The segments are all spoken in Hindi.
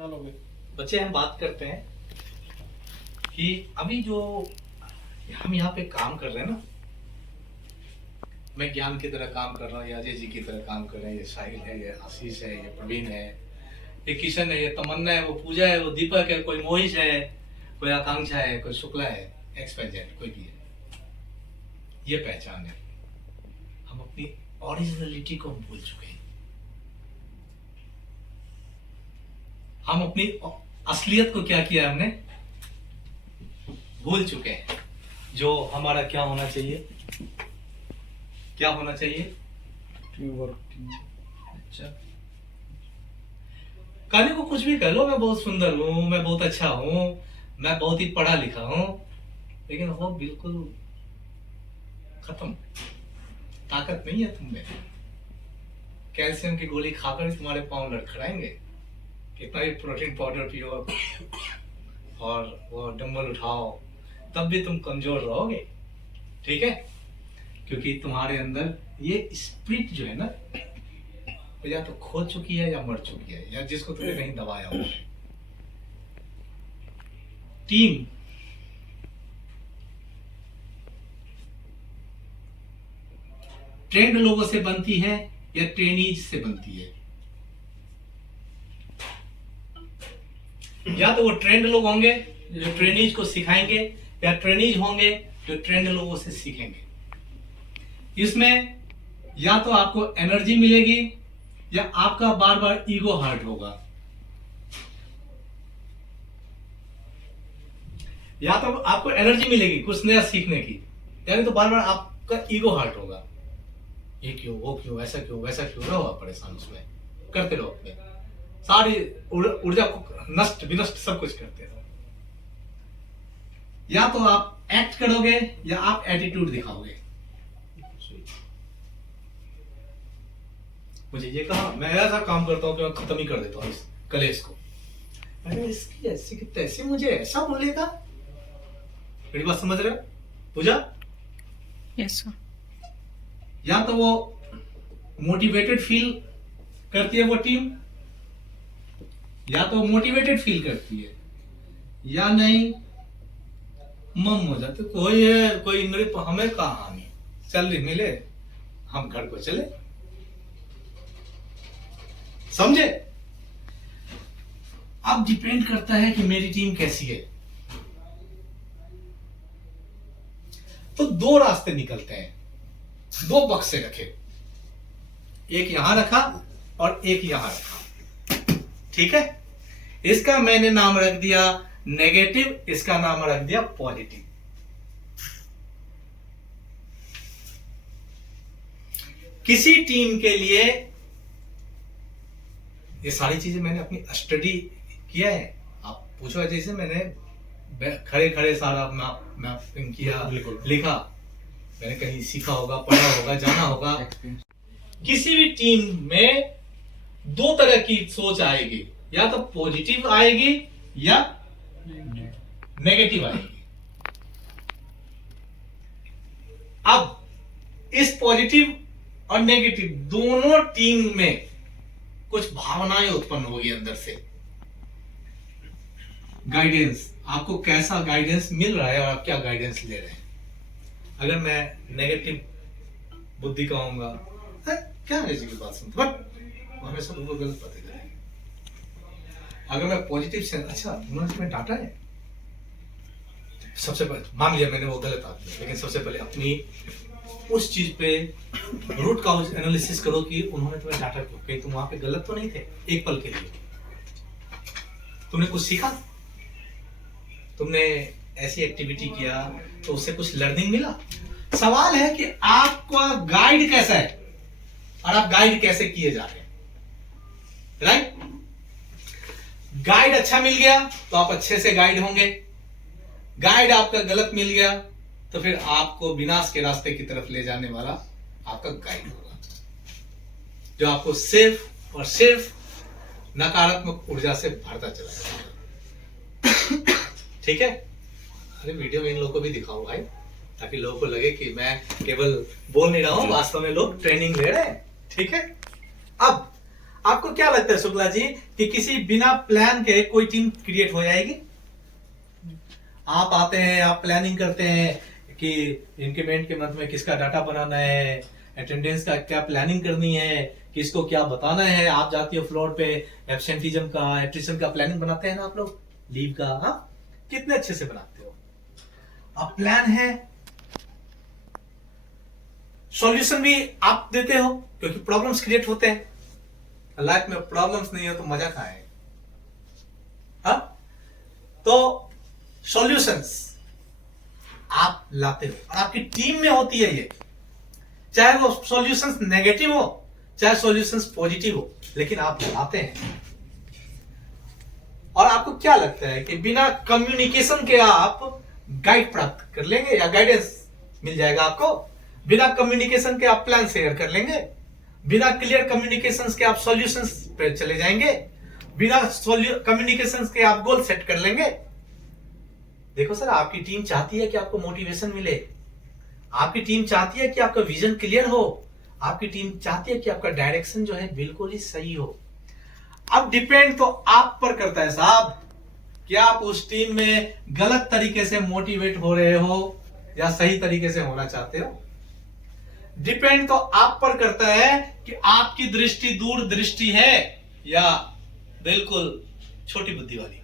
बच्चे हम बात करते हैं कि अभी जो हम यहाँ पे काम कर रहे हैं ना, मैं ज्ञान की तरह काम कर रहा हूँ, ये अजय जी की तरह काम कर रहे हैं, ये साहिल है, ये आशीष है, ये प्रवीण है, ये किशन है, ये तमन्ना है, वो पूजा है, वो दीपक है, कोई मोहिश है, कोई आकांक्षा है, कोई शुक्ला है, एक्सपेंजेंट कोई भी है। ये पहचान है। हम अपनी ओरिजिनलिटी को भूल चुके हैं। हम अपनी असलियत को क्या किया, हमने भूल चुके हैं। जो हमारा क्या होना चाहिए, क्या होना चाहिए, अच्छा, कहने को कुछ भी कह लो, मैं बहुत सुंदर हूँ, मैं बहुत अच्छा हूँ, मैं बहुत ही पढ़ा लिखा हूँ, लेकिन हो बिल्कुल खत्म। ताकत नहीं है तुम में। कैल्शियम की गोली खाकर तुम्हारे पांव लड़खड़ाएंगे, कितना भी प्रोटीन पाउडर पियो और वो डंबल उठाओ, तब भी तुम कमजोर रहोगे। ठीक है, क्योंकि तुम्हारे अंदर ये स्पिरिट जो है ना, या तो खो चुकी है या मर चुकी है, या जिसको तुमने कहीं दबाया हुआ है। टीम ट्रेंड लोगों से बनती है या ट्रेनीज से बनती है? या तो वो ट्रेंड लोग होंगे जो ट्रेनीज को सिखाएंगे, या ट्रेनीज होंगे जो ट्रेंड लोगों से सीखेंगे। इसमें या तो आपको एनर्जी मिलेगी या आपका बार बार ईगो हर्ट होगा। या तो आपको एनर्जी मिलेगी कुछ नया सीखने की, यानी तो बार बार आपका ईगो हर्ट होगा। ये क्यों, वो क्यों, ऐसा क्यों, वैसा क्यों, रहो आप परेशान, उसमें करते रहो, अपने सारी ऊर्जा को नष्ट विनष्ट सब कुछ करते रहो। या तो आप एक्ट करोगे या आप एटीट्यूड दिखाओगे। मुझे ये कहा, मैं ऐसा काम करता हूं कि मैं खत्म ही कर देता हूं इस कलेश को। अरे इसकी ऐसी की तैसी मुझे ऐसा बोलेगा। मेरी बात समझ रहे हो पूजा? Yes sir. या तो वो मोटिवेटेड फील करती है वो टीम, या तो मोटिवेटेड फील करती है, या नहीं मम हो जाते, कोई है कोई नृप, हमें कहा हानि, सैलरी मिले हम घर को चले। समझे? अब डिपेंड करता है कि मेरी टीम कैसी है। तो दो रास्ते निकलते हैं, दो बक्से रखे, एक यहां रखा और एक यहां रखा। ठीक है, इसका मैंने नाम रख दिया नेगेटिव, इसका नाम रख दिया पॉजिटिव। किसी टीम के लिए ये सारी चीजें मैंने अपनी स्टडी किया है। आप पूछो, जैसे मैंने खड़े खड़े सारा मैपिंग किया, लिखा, मैंने कहीं सीखा होगा, पढ़ा होगा, जाना होगा। किसी भी टीम में दो तरह की सोच आएगी, या तो पॉजिटिव आएगी या नेगेटिव आएगी। अब इस पॉजिटिव और नेगेटिव दोनों टीम में कुछ भावनाएं उत्पन्न होगी अंदर से। गाइडेंस, आपको कैसा गाइडेंस मिल रहा है और आप क्या गाइडेंस ले रहे हैं। अगर मैं नेगेटिव बुद्धि का होऊंगा, क्या है की बात सुनते, बट हमेशा तुमको गलत बातें करेंगे। अगर मैं पॉजिटिव से, अच्छा उन्होंने तुम्हें डांटा है, सबसे पहले मान लिया मैंने वो गलत आदमी, लेकिन सबसे पहले अपनी उस चीज पे रूट काउज एनालिसिस करो कि उन्होंने तुम्हें डांटा क्यों, कहीं तुम वहां पे गलत तो नहीं थे। एक पल के लिए तुमने कुछ सीखा, तुमने ऐसी एक्टिविटी किया तो उससे कुछ लर्निंग मिला। सवाल है कि आपका गाइड कैसा है और आप गाइड कैसे किए जा रहे हैं। राइट? गाइड अच्छा मिल गया तो आप अच्छे से गाइड होंगे, गाइड आपका गलत मिल गया तो फिर आपको विनाश के रास्ते की तरफ ले जाने वाला आपका गाइड होगा, जो आपको सिर्फ और सिर्फ नकारात्मक ऊर्जा से भरता चला जाएगा। ठीक है? अरे वीडियो में इन लोगों को भी दिखाओ भाई, ताकि लोगों को लगे कि मैं केवल बोल नहीं रहा हूं, वास्तव में लोग ट्रेनिंग ले रहे हैं। ठीक है? अब आपको क्या लगता है शुक्ला जी कि किसी बिना प्लान के कोई टीम क्रिएट हो जाएगी? आप आते हैं, आप प्लानिंग करते हैं कि इंक्रीमेंट के मंथ में किसका डाटा बनाना है, अटेंडेंस का क्या प्लानिंग करनी है, किसको क्या बताना है, आप जाती हो फ्लोर पे, एब्सेंटिज्म का, एट्रिशन का प्लानिंग बनाते हैं ना आप लोग, लीव का, हाँ कितने अच्छे से बनाते हो। अब प्लान है, सॉल्यूशन भी आप देते हो, क्योंकि प्रॉब्लम्स क्रिएट होते हैं। लाइफ में प्रॉब्लम्स नहीं हो तो मजा कहां है? हाँ, तो सॉल्यूशंस आप लाते हो और आपकी टीम में होती है ये, चाहे वो सॉल्यूशंस नेगेटिव हो चाहे सॉल्यूशंस पॉजिटिव हो, लेकिन आप लाते हैं। और आपको क्या लगता है कि बिना कम्युनिकेशन के आप गाइड प्राप्त कर लेंगे या गाइडेंस मिल जाएगा आपको? बिना कम्युनिकेशन के आप प्लान शेयर कर लेंगे? बिना क्लियर कम्युनिकेशन के आप सॉल्यूशंस पे चले जाएंगे? बिना कम्युनिकेशन के आप गोल सेट कर लेंगे? देखो सर, आपकी टीम चाहती है कि आपको मोटिवेशन मिले, आपकी टीम चाहती है कि आपका विजन क्लियर हो, आपकी टीम चाहती है कि आपका डायरेक्शन जो है बिल्कुल ही सही हो। अब डिपेंड तो आप पर करता है साहब, क्या आप उस टीम में गलत तरीके से मोटिवेट हो रहे हो या सही तरीके से होना चाहते हो। डिपेंड तो आप पर करता है कि आपकी दृष्टि दूर दृष्टि है या बिल्कुल छोटी बुद्धि वाली।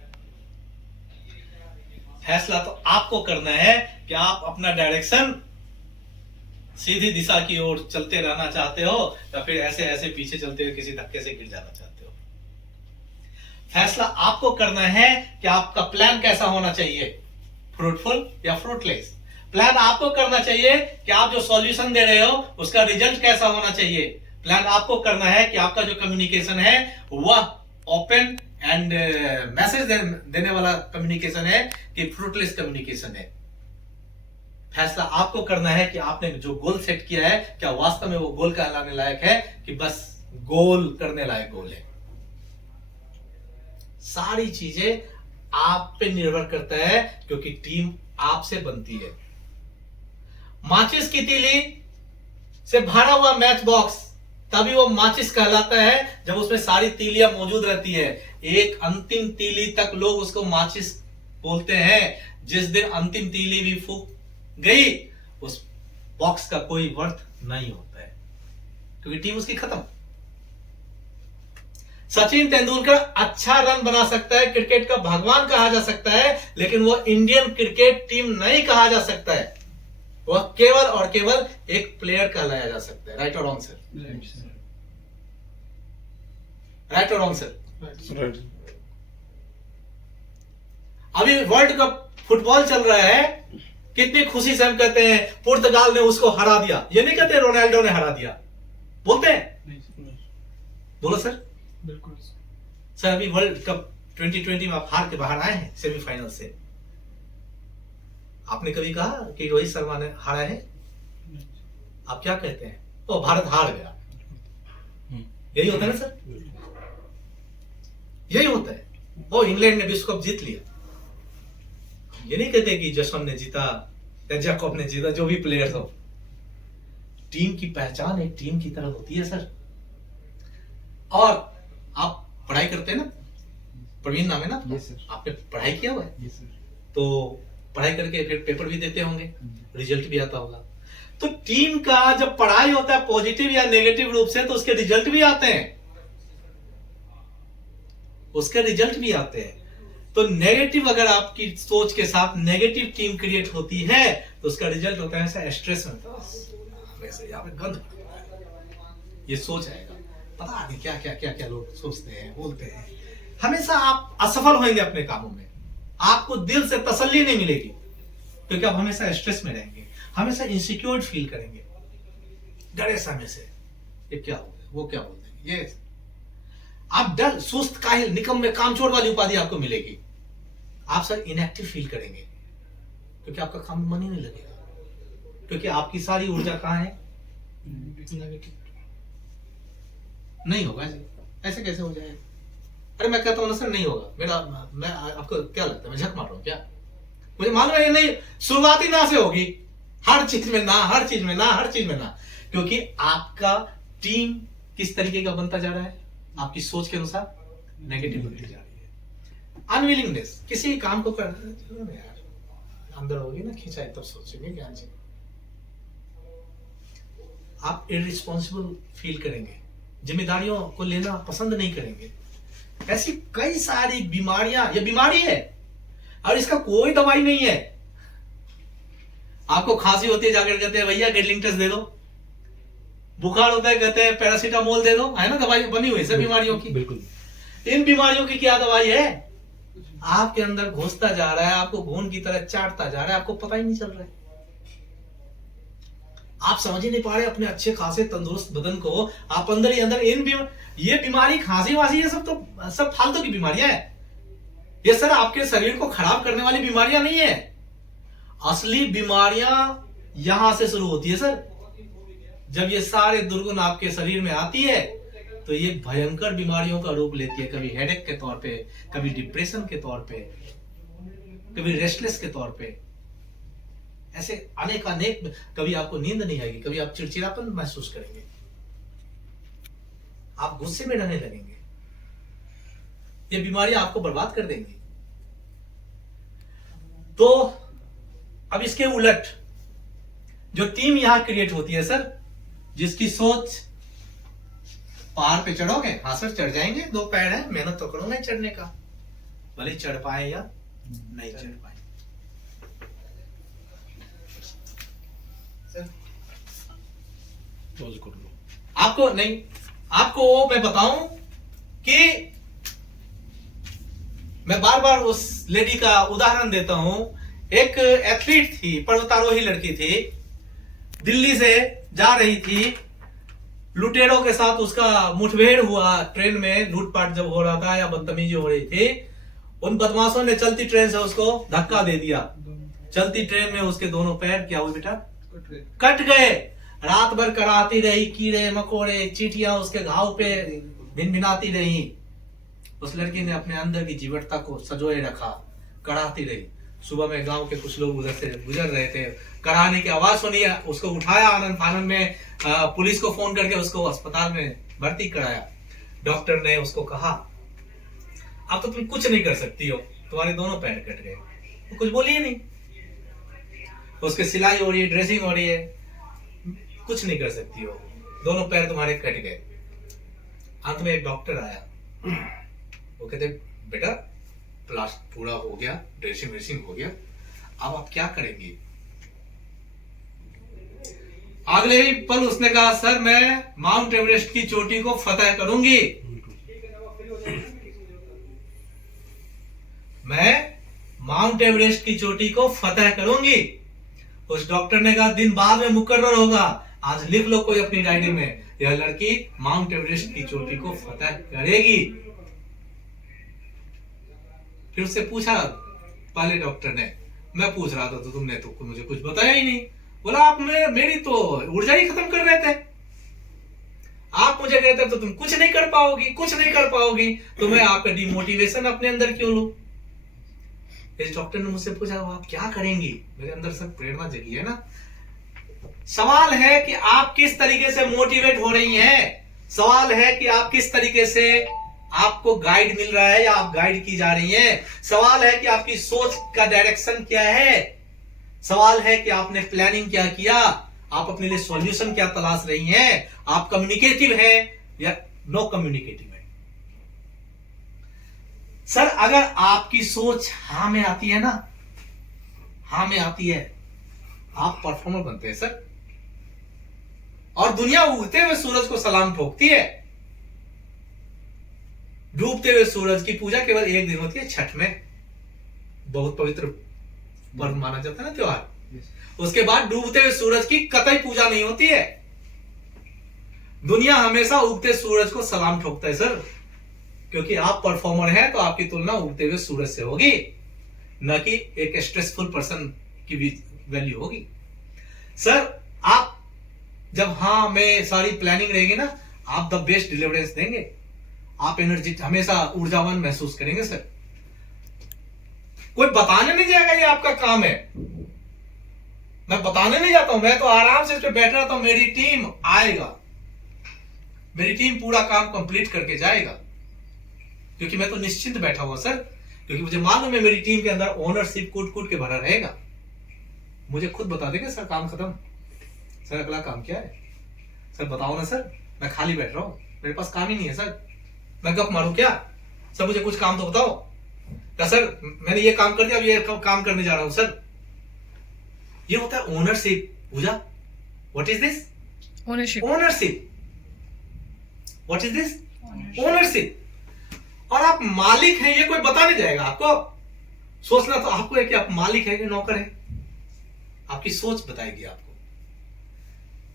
फैसला तो आपको करना है कि आप अपना डायरेक्शन सीधी दिशा की ओर चलते रहना चाहते हो या फिर ऐसे ऐसे पीछे चलते हुए किसी धक्के से गिर जाना चाहते हो। फैसला आपको करना है कि आपका प्लान कैसा होना चाहिए, फ्रूटफुल या फ्रूटलेस। प्लान आपको करना चाहिए कि आप जो सॉल्यूशन दे रहे हो उसका रिजल्ट कैसा होना चाहिए। प्लान आपको करना है कि आपका जो कम्युनिकेशन है वह ओपन एंड मैसेज देने वाला कम्युनिकेशन है कि फ्रूटलेस कम्युनिकेशन है। फैसला आपको करना है कि आपने जो गोल सेट किया है क्या वास्तव में वो गोल कहलाने लायक है कि बस गोल करने लायक गोल है। सारी चीजें आप पे निर्भर करता है क्योंकि टीम आपसे बनती है। माचिस की तीली से भरा हुआ मैच बॉक्स तभी वो माचिस कहलाता है जब उसमें सारी तीलियां मौजूद रहती है। एक अंतिम तीली तक लोग उसको माचिस बोलते हैं। जिस दिन अंतिम तीली भी फूक गई उस बॉक्स का कोई वर्थ नहीं होता है क्योंकि टीम उसकी खत्म। सचिन तेंदुलकर अच्छा रन बना सकता है, क्रिकेट का भगवान कहा जा सकता है, लेकिन वो इंडियन क्रिकेट टीम नहीं कहा जा सकता है। वह केवल और केवल एक प्लेयर कहलाया जा सकता है। राइट और रॉन्ग सर? राइट और रॉन्ग सर? अभी वर्ल्ड कप फुटबॉल चल रहा है, कितनी खुशी से हम कहते हैं पुर्तगाल ने उसको हरा दिया। ये नहीं कहते रोनाल्डो ने हरा दिया, बोलते हैं? बोलो सर। बिल्कुल सर, अभी वर्ल्ड कप 2020 में आप हार के बाहर आए हैं सेमीफाइनल से। आपने कभी कहा कि रोहित शर्मा ने हारा है? आप क्या कहते हैं? ओ, भारत हार गया। यही होता है ना सर? यही होता है। ओ, इंग्लैंड ने विश्व कप जीत लिया। ये नहीं कहते कि जसवंत ने जीता या जैकब ने जीता, जो भी प्लेयर हो। टीम की पहचान एक टीम की तरह होती है सर। और आप पढ़ाई करते हैं ना, प्रवीण नाम है ना? Yes sir. आपने पढ़ाई किया हुआ है? Yes sir. तो पढ़ाई करके फिर पेपर भी देते होंगे, रिजल्ट भी आता होगा। तो टीम का जब पढ़ाई होता है पॉजिटिव या नेगेटिव रूप से तो उसके रिजल्ट भी आते हैं, उसके रिजल्ट भी आते हैं। तो नेगेटिव अगर आपकी सोच के साथ नेगेटिव टीम क्रिएट होती है तो उसका रिजल्ट होता है ऐसा स्ट्रेस में, वैसे यहाँ पे गंद, ये सोच आएगा। पता नहीं क्या क्या क्या क्या लोग सोचते हैं, बोलते हैं। हमेशा आप असफल होंगे अपने कामों में, आपको दिल से तसल्ली नहीं मिलेगी क्योंकि आप हमेशा स्ट्रेस में रहेंगे, हमेशा इनसिक्योर फील करेंगे, डरे समय से ये क्या हो गया, वो क्या बोल देंगे, ये आप डर, सुस्त, काहिल, निकम्मे, कामचोर वाली उपाधि आपको मिलेगी। आप सर इनएक्टिव फील करेंगे क्योंकि आपका काम में मन ही नहीं लगेगा क्योंकि आपकी सारी ऊर्जा कहां है? नहीं होगा जी, ऐसे कैसे हो जाएगा? अरे मैं कहता हूं ना सर, नहीं होगा। मैं आपको क्या लगता है मैं झक मार रहा हूं क्या? मुझे मालूम है ये नहीं, शुरुआती ना से होगी, हर चीज में ना, हर चीज में ना, हर चीज में ना, क्योंकि आपका टीम किस तरीके का बनता जा रहा है? आपकी सोच के अनुसार नेगेटिव बनती जा रही है। अनविलिंगनेस, किसी काम को करना, चलो ना यार, अंदर होगी ना खिंचाई, तब सोचेंगे ज्ञान से। आप इररिस्पॉन्सिबल फील करेंगे, जिम्मेदारियों को लेना पसंद नहीं करेंगे। ऐसी कई सारी बीमारियां, ये बीमारी है और इसका कोई दवाई नहीं है। आपको खांसी होती है, जाकर कहते हैं भैया गेटलिंग टेस्ट दे दो। बुखार होता है, कहते हैं पैरासीटामोल दे दो, है ना, दवाई बनी हुई है सब बीमारियों की। बिल्कुल। इन बीमारियों की क्या दवाई है? आपके अंदर घुसता जा रहा है, आपको घून की तरह चाटता जा रहा है, आपको पता ही नहीं चल रहा है। आप समझ ही नहीं पा रहे अपने अच्छे खासे तंदुरुस्त बदन को, आप अंदर ही अंदर ये बीमारी, खांसी वासी, ये सब तो सब फालतू की बीमारियां है। ये सर आपके शरीर को खराब करने वाली बीमारियां नहीं है। असली बीमारियां यहां से शुरू होती है सर। जब ये सारे दुर्गुण आपके शरीर में आती है तो ये भयंकर बीमारियों का रूप लेती है। कभी हेडेक के तौर पे, कभी डिप्रेशन के तौर पे, कभी रेस्टलेस के तौर पे, ऐसे अनेक। कभी आपको नींद नहीं आएगी, कभी आप चिड़चिड़ापन महसूस करेंगे, आप गुस्से में रहने लगेंगे। ये बीमारियां आपको बर्बाद कर देंगी। तो अब इसके उलट जो टीम यहां क्रिएट होती है सर, जिसकी सोच पहाड़ पे चढ़ोगे, हाँ सर चढ़ जाएंगे, 2 पैर है, मेहनत तो करो नहीं चढ़ने का, भले चढ़ पाए या नहीं चढ़ पाए। आपको नहीं, आपको मैं बताऊं कि मैं बार बार उस लेडी का उदाहरण देता हूं। एक एथलीट थी, पर्वतारोही लड़की थी, दिल्ली से जा रही थी, लुटेरों के साथ उसका मुठभेड़ हुआ। ट्रेन में लूटपाट जब हो रहा था या बदतमीजी हो रही थी, उन बदमाशों ने चलती ट्रेन से उसको धक्का दे दिया। चलती ट्रेन में उसके दोनों पैर क्या हुए बेटा? कट गए। रात भर कराती रही, कीड़े मकोड़े चींटियां उसके घाव पे भिनभिनाती रही। उस लड़की ने अपने अंदर की जीवटता को सजोए रखा, कराती रही। सुबह में गांव के कुछ लोग उधर से गुजर रहे थे, कराने की आवाज सुनी, उसको उठाया, आनंद फानंद में पुलिस को फोन करके उसको अस्पताल में भर्ती कराया। डॉक्टर ने उसको कहा अब तो तुम कुछ नहीं कर सकती हो, तुम्हारे दोनों पैर कट गए। वो कुछ बोली ही नहीं, उसके सिलाई हो रही है, ड्रेसिंग हो रही है, कुछ नहीं कर सकती हो, दोनों पैर तुम्हारे कट गए। अंत में एक डॉक्टर आया, वो कहते बेटा प्लास्टर पूरा हो गया, ड्रेसिंग वेसिंग हो गया, अब आप क्या करेंगे? अगले ही पल उसने कहा सर मैं माउंट एवरेस्ट की चोटी को फतह करूंगी, मैं माउंट एवरेस्ट की चोटी को फतह करूंगी। उस डॉक्टर ने कहा दिन बाद में मुकर्रर होगा, आज लिख लो कोई अपनी डायरी में, यह लड़की माउंट एवरेस्ट की चोटी को फतह करेगी। फिर उससे पूछा पहले डॉक्टर ने, मैं पूछ रहा था तो तुमने तो मुझे कुछ बताया ही नहीं। बोला आप मेरी तो ऊर्जा ही खत्म कर रहे थे, आप मुझे कहते तो तुम कुछ नहीं कर पाओगी, कुछ नहीं कर पाओगी, तो मैं आपका डिमोटिवेशन अपने अंदर क्यों लूं? इस डॉक्टर ने मुझसे पूछा आप क्या करेंगी? मेरे अंदर सब प्रेरणा जगी है ना। सवाल है कि आप किस तरीके से मोटिवेट हो रही हैं, सवाल है कि आप किस तरीके से आपको गाइड मिल रहा है या आप गाइड की जा रही हैं, सवाल है कि आपकी सोच का डायरेक्शन क्या है, सवाल है कि आपने प्लानिंग क्या किया, आप अपने लिए सॉल्यूशन क्या तलाश रही हैं, आप कम्युनिकेटिव है या नो कम्युनिकेटिव है। सर अगर आपकी सोच हां में आती है ना, हां में आती है, आप परफॉर्मर बनते हैं सर। और दुनिया उगते हुए सूरज को सलाम ठोकती है, डूबते हुए सूरज की पूजा केवल एक दिन होती है, छठ में, बहुत पवित्र पर्व माना जाता है ना त्योहार। उसके बाद डूबते हुए सूरज की कतई पूजा नहीं होती है। दुनिया हमेशा उगते सूरज को सलाम ठोकता है सर, क्योंकि आप परफॉर्मर हैं तो आपकी तुलना उगते हुए सूरज से होगी, न कि एक स्ट्रेसफुल पर्सन की वैल्यू होगी। सर आप जब हां में सारी प्लानिंग रहेगी ना, आप द बेस्ट डिलीवरेंस देंगे, आप एनर्जी हमेशा ऊर्जावान महसूस करेंगे सर। कोई बताने नहीं जाएगा ये आपका काम है, मैं बताने नहीं जाता हूं, मैं तो आराम से इस पे बैठ रहा था, मेरी टीम आएगा, मेरी टीम पूरा काम कंप्लीट करके जाएगा, क्योंकि मैं तो निश्चिंत बैठा हुआ सर, क्योंकि मुझे मालूम है मेरी टीम के अंदर ओनरशिप कूट कूट के भरा रहेगा। मुझे खुद बता देगा सर काम खत्म, सर अगला काम क्या है, सर बताओ ना सर, मैं खाली बैठ रहा हूँ, मेरे पास काम ही नहीं है सर, मैं गप मारूं क्या, सर मुझे कुछ काम तो बताओ, क्या सर मैंने ये काम कर दिया, अब ये काम करने जा रहा हूं सर। ये होता है ownership. Puja, what is this? Ownership. Ownership. What is this? Ownership. और आप मालिक हैं, ये कोई बता नहीं जाएगा आपको। सोचना तो आपको है कि आप मालिक है कि नौकर है, आपकी सोच बताएगी आपको।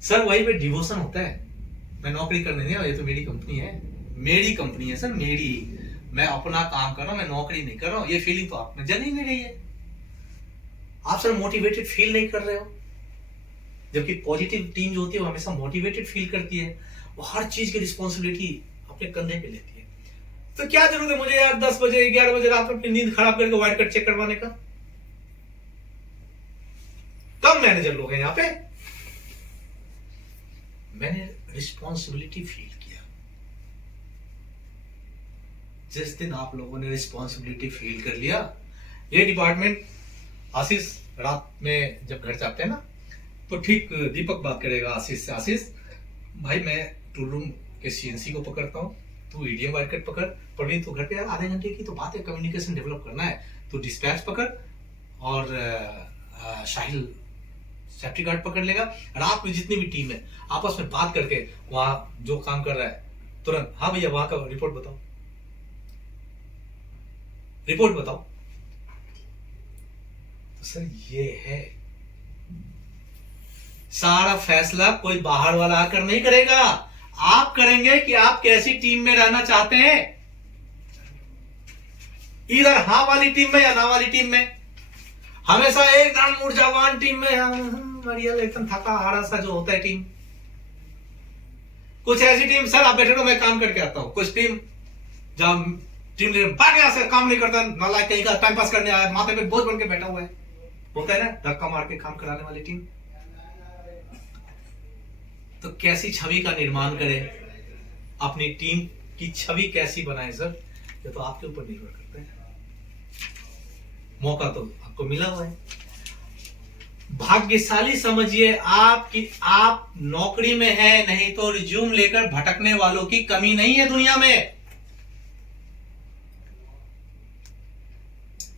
सर वही पे डिवोशन होता है। मैं नौकरी करने नहीं आया, ये तो मेरी कंपनी है, मेरी कंपनी है सर, मेरी, मैं अपना काम कर रहा हूं, मैं नौकरी नहीं कर रहा हूं। ये फीलिंग तो आप में जल ही नहीं रही है। आप सर मोटिवेटेड फील नहीं कर रहे हो, जबकि पॉजिटिव टीम जो होती है वो हमेशा मोटिवेटेड फील करती है, वो हर चीज की रिस्पॉन्सिबिलिटी अपने कंधे पे लेती है। तो क्या जरूरत है मुझे यार 10 बजे 11 बजे रात में अपनी नींद खराब करके वाइट कट चेक करवाने का? कम मैनेजर लोग हैं यहाँ पे। मैंने रिस्पॉन्सिबिलिटी फील किया। जिस दिन आप लोगों ने रिस्पॉन्सिबिलिटी फील कर लिया, ये डिपार्टमेंट, आशीष रात में जब घर जाते हैं ना, तो ठीक दीपक बात करेगा आशीष से, आशीष भाई मैं टूल रूम के सीएनसी को पकड़ता हूँ, तू ईडीएम वाइट कट पकड़, प्रवीण तू घर पे यार आधे घंटे की तो बात है, कम्युनिकेशन डेवलप करना है, तू डिस्पैच पकड़, और साहिल सेफ्टी गार्ड पकड़ लेगा। रात में जितनी भी टीम है आपस में बात करके वहां जो काम कर रहा है तुरंत, हाँ भैया वहां का रिपोर्ट बताओ, रिपोर्ट बताओ। तो सर ये है, सारा फैसला कोई बाहर वाला आकर नहीं करेगा, आप करेंगे कि आप कैसी टीम में रहना चाहते हैं, इधर हाँ वाली टीम में या ना वाली टीम में। हमेशा एकदम ऊर्जावान टीम में बढ़िया एकदम थका हारा सा जो होता है टीम, कुछ ऐसी टीम, सर आप बैठे रहो मैं काम करके आता हूं। कुछ टीम जब टीम लीडर भाग गया से काम नहीं करता, नालायक कहीं का, टाइम पास करने आया, माथे पे बोझ बन के बैठा हुआ है, बोलता है ना धक्का मार के काम कराने वाली टीम। तो कैसी छवि का निर्माण करें, अपनी टीम की छवि कैसी बनाए सर, ये तो आपके ऊपर निर्भर करता है। मौका तो आपको मिला हुआ है, भाग्यशाली समझिए आप कि आप नौकरी में है, नहीं तो रिज्यूम लेकर भटकने वालों की कमी नहीं है दुनिया में।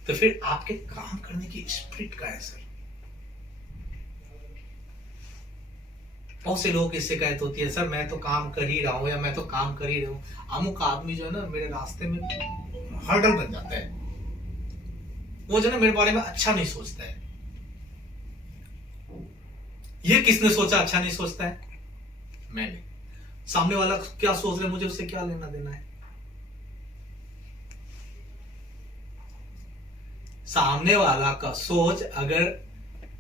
तो फिर आपके काम करने की स्पिरिट का है सर। बहुत से लोगों की शिकायत होती है, सर मैं तो काम कर ही रहा हूं, या मैं तो काम कर ही रहा हूं। अमुक आदमी जो है ना मेरे रास्ते में हर्डल बन जाता है, वो जो है ना मेरे बारे में अच्छा नहीं सोचता है। ये किसने सोचा अच्छा नहीं सोचता है? मैंने। सामने वाला क्या सोच रहा है मुझे उससे क्या लेना देना है? सामने वाला का सोच अगर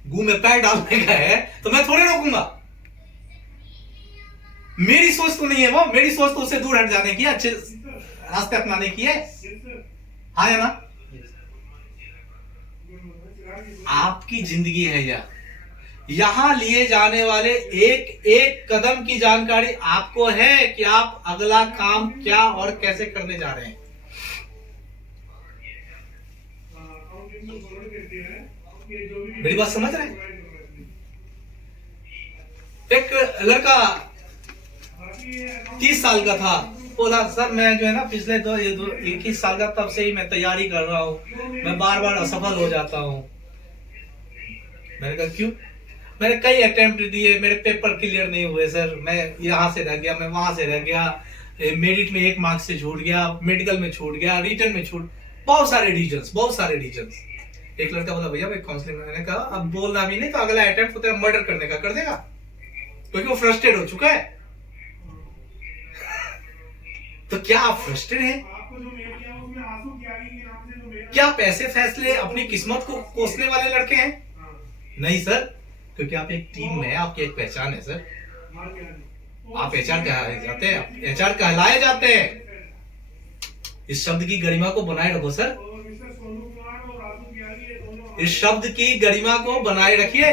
गू में पैर डालने का है तो मैं थोड़े रोकूंगा। मेरी सोच तो नहीं है वो, मेरी सोच तो उससे दूर हट जाने की, अच्छे रास्ते अपनाने की है। हाँ या ना? आपकी जिंदगी है यह, यहां लिए जाने वाले एक एक कदम की जानकारी आपको है कि आप अगला काम क्या और कैसे करने जा रहे हैं। मेरी बात समझ रहे हैं? एक लड़का 30 साल का था, बोला सर मैं जो है ना पिछले 21 साल का तब से ही मैं तैयारी कर रहा हूं, मैं बार बार असफल हो जाता हूं। मैंने कहा क्यों? मैंने कई अटेम्प्ट दिए, मेरे पेपर क्लियर नहीं हुए सर, मैं यहां से रह गया, मैं वहां से रह गया, मेरिट में 1 मार्क्स से छूट गया, मेडिकल में छूट गया, रिटर्न में छूट, बहुत सारे रीजंस। एक लड़का बोला भैया मैं काउंसलिंग में, मैंने कहा अब बोलना भी नहीं तो अगला अटेम्प्ट तेरा मर्डर करने का कर देगा, क्योंकि वो फ्रस्ट्रेट हो चुका है। तो क्या आप फ्रस्ट्रेट हैं? क्या पैसे फैसले अपनी किस्मत को कोसने वाले लड़के हैं? नहीं सर, क्योंकि आप एक टीम में हैं, आपकी एक पहचान है सर, आप एचआर कहलाए जाते हैं, एचआर कहलाए जाते हैं। इस शब्द की गरिमा को बनाए रखो सर, इस शब्द की गरिमा को बनाए रखिए।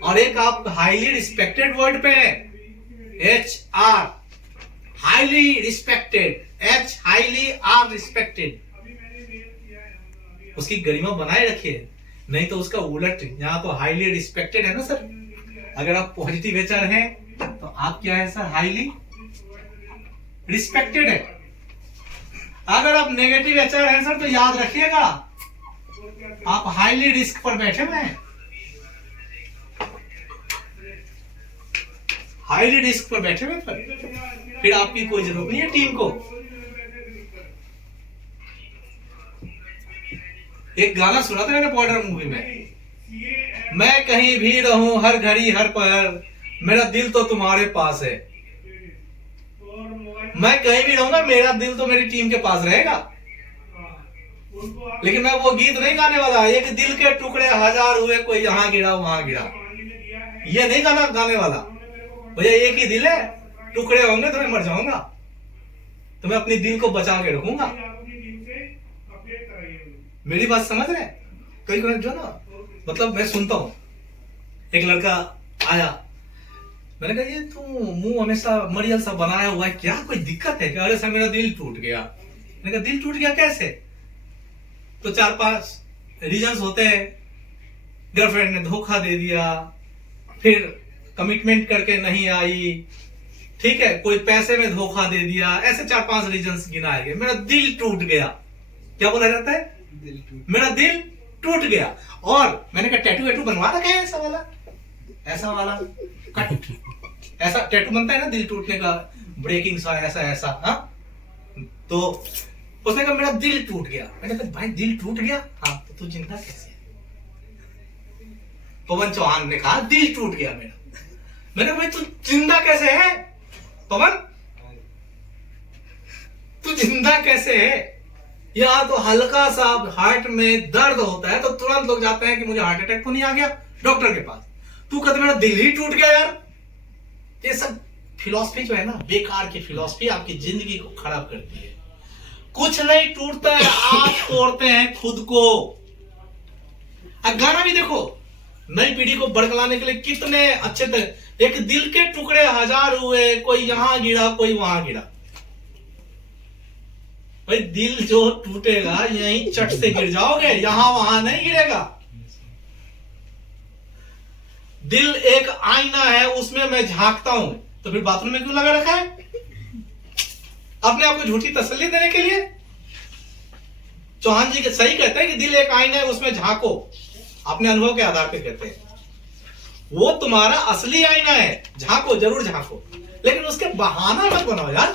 और एक आप हाईली रिस्पेक्टेड वर्ड पे हैं, HR, highly respected. H, highly, R, respected. उसकी गरिमा बनाए रखिए, नहीं तो उसका उलट। यहाँ तो हाईली रिस्पेक्टेड है ना सर। अगर आप पॉजिटिव एचआर हैं तो आप क्या है सर? हाईली रिस्पेक्टेड है। अगर आप नेगेटिव एचआर हैं सर तो याद रखिएगा आप हाईली रिस्क पर बैठे हुए हैं, हाईली रिस्क पर बैठे हुए फिर आपकी कोई जरूरत नहीं है टीम को। एक गाना सुना था मैंने बॉर्डर मूवी में, मैं कहीं भी रहूं हर घड़ी हर पल मेरा दिल तो तुम्हारे पास है। मैं कहीं भी रहूंगा मेरा दिल तो मेरी टीम के पास रहेगा। लेकिन मैं वो गीत नहीं गाने वाला, एक दिल के टुकड़े हजार हुए कोई यहाँ गिरा वहां गिरा, ये नहीं गाना गाने वाला। भैया एक ही दिल है, टुकड़े होंगे तो मैं मर जाऊंगा, तो मैं अपनी दिल को बचा के रखूंगा। मेरी बात समझ रहे? कई कोई जो ना, मतलब मैं सुनता हूं, एक लड़का आया, मैंने कहा ये तू मुंह हमेशा मरियल सा बनाया हुआ है, क्या कोई दिक्कत है क्या? अरे सर मेरा दिल टूट गया। मैंने कहा दिल टूट गया कैसे? तो 4-5 रीजंस होते हैं। गर्लफ्रेंड ने धोखा दे दिया, फिर कमिटमेंट करके नहीं आई, ठीक है, कोई पैसे में धोखा दे दिया, ऐसे 4-5 रीजंस गिनाए गए। मेरा दिल टूट गया, क्या बोला जाता है? मेरा दिल टूट गया। और मैंने कहा टैटू वैटू बनवा रखा है ऐसा वाला, ऐसा वाला कट, ऐसा टैटू बनता है ना दिल टूटने का, ब्रेकिंग सा ऐसा ऐसा। हाँ, तो उसने कहा मेरा दिल टूट गया। मैंने कहा भाई दिल टूट गया? हाँ, तो तू जिंदा कैसे है? पवन चौहान ने कहा दिल टूट गया मेरा। मैंने कहा भाई तू जिंदा कैसे है पवन? तू जिंदा कैसे है? यहाँ तो हल्का सा हार्ट में दर्द होता है तो तुरंत लोग जाते हैं कि मुझे हार्ट अटैक तो नहीं आ गया डॉक्टर के पास। तू कहते मेरा दिल ही टूट गया यार। ये सब फिलॉसफी जो है ना, बेकार की फिलॉसफी आपकी जिंदगी को खराब करती है। कुछ नहीं टूटता है, आप तोड़ते हैं खुद को। अब गाना भी देखो, नई पीढ़ी को बरकलाने के लिए कितने अच्छे थे। एक दिल के टुकड़े हजार हुए, कोई यहां गिरा कोई वहां गिरा। भाई दिल जो टूटेगा यहीं चट से गिर जाओगे, यहां वहां नहीं गिरेगा। दिल एक आईना है, उसमें मैं झांकता हूं, तो फिर बाथरूम में क्यों लगा रखा है? अपने आप को झूठी तसल्ली देने के लिए। चौहान जी सही कहते हैं कि दिल एक आईना है, उसमें झांको। अपने अनुभव के आधार पर कहते हैं वो तुम्हारा असली आईना है, झांको, जरूर झांको, लेकिन उसके बहाना मत बनाओ यार।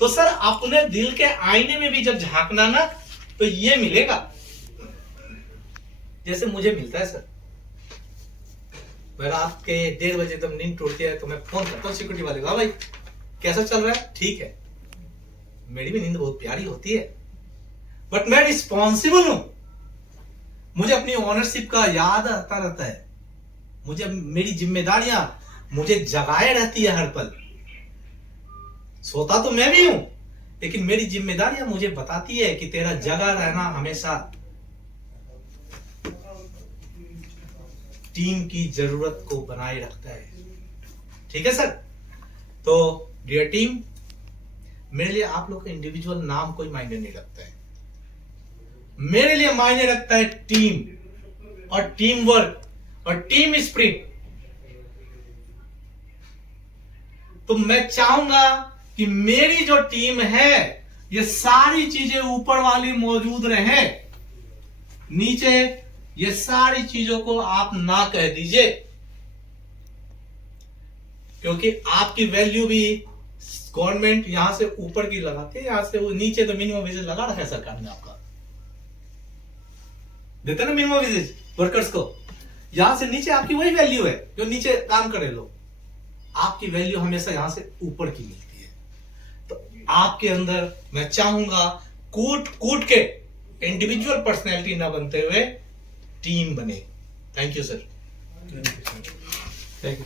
तो सर अपने दिल के आईने में भी जब झांकना ना, तो ये मिलेगा जैसे मुझे मिलता है सर। मैं रात के 1:30 बजे तक नींद टूटती है तो मैं फोन करता हूँ सिक्योरिटी वाले को, भाई कैसा चल रहा है? ठीक है। मेरी भी नींद बहुत प्यारी होती है, बट मैं रिस्पॉन्सिबल हूं। मुझे अपनी ओनरशिप का याद आता रहता है, मुझे मेरी जिम्मेदारियां मुझे जगाए रहती है हर पल। सोता तो मैं भी हूं, लेकिन मेरी जिम्मेदारियां मुझे बताती है कि तेरा जगा रहना हमेशा टीम की जरूरत को बनाए रखता है। ठीक है सर? तो डियर टीम, मेरे लिए आप लोग का इंडिविजुअल नाम कोई मायने नहीं रखता है। मेरे लिए मायने रखता है टीम और टीम वर्क और टीम स्पिरिट। तो मैं चाहूंगा कि मेरी जो टीम है ये सारी चीजें ऊपर वाली मौजूद रहे, नीचे ये सारी चीजों को आप ना कह दीजिए, क्योंकि आपकी वैल्यू भी गवर्नमेंट यहां से ऊपर की लगाती है, यहां से वो नीचे तो मिनिमम वेजेस लगा रखा है सरकार ने। आपका देते ना मिनिमम वेजेस वर्कर्स को, यहां से नीचे आपकी वही वैल्यू है जो नीचे काम करे लोग। आपकी वैल्यू हमेशा यहां से ऊपर की मिलती है। तो आपके अंदर मैं चाहूंगा कूट कूट के इंडिविजुअल पर्सनैलिटी ना बनते हुए टीम बने। Thank you sir. Thank you.